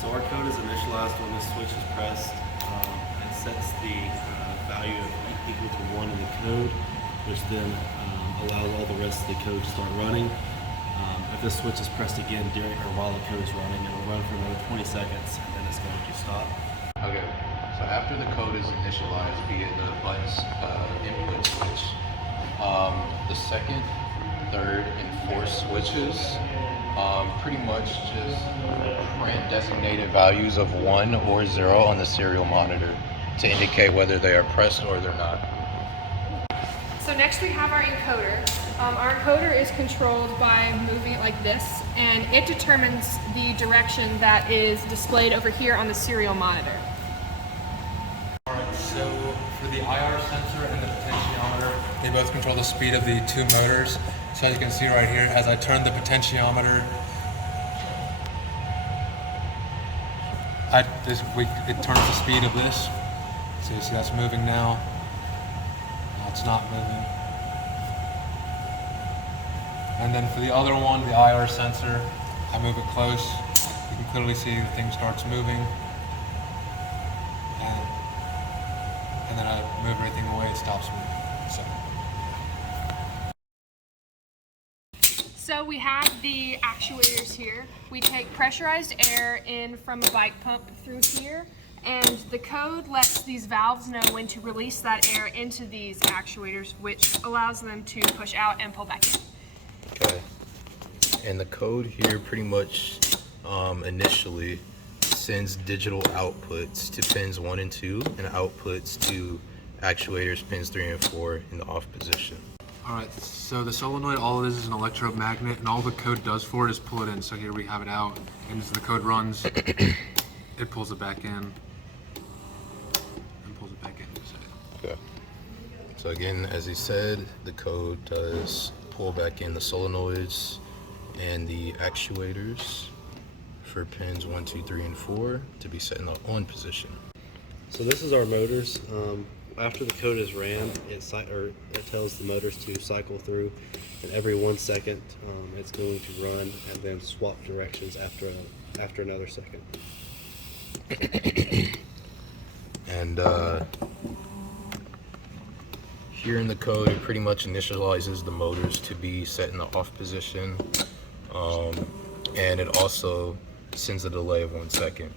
So our code is initialized when this switch is pressed. It sets the value of equal to 1 in the code, which then allows all the rest of the code to start running. If this switch is pressed again during or while the code is running, it'll run for another 20 seconds and then it's going to stop. Okay, so after the code is initialized via the button's input switch, the second, third, and fourth switches pretty much just print designated values of 1 or 0 on the serial monitor to indicate whether they are pressed or they're not. So next we have our encoder. Our encoder is controlled by moving it like this, and it determines the direction that is displayed over here on the serial monitor. Alright, so for the IR sensor and the potentiometer, they both control the speed of the two motors. So as you can see right here, as I turn the potentiometer, it turns the speed of this. So you see that's moving now. Now it's not moving. And then for the other one, the IR sensor, I move it close. You can clearly see the thing starts moving. And then I move everything away, it stops moving. So we have the actuators here. We take pressurized air in from a bike pump through here, and the code lets these valves know when to release that air into these actuators, which allows them to push out and pull back in. Okay. And the code here pretty much initially sends digital outputs to pins 1 and 2 and outputs to actuators pins 3 and 4 in the off position. Alright, so the solenoid, all it is an electromagnet, and all the code does for it is pull it in. So here we have it out, and as the code runs, it pulls it back in, and pulls it back in. Okay. So again, as he said, the code does pull back in the solenoids and the actuators for pins 1, 2, 3, and 4 to be set in the on position. So this is our motors. After the code is ran, it tells the motors to cycle through, and every 1 second it's going to run and then swap directions after another second. And here in the code, it pretty much initializes the motors to be set in the off position, and it also sends a delay of 1 second.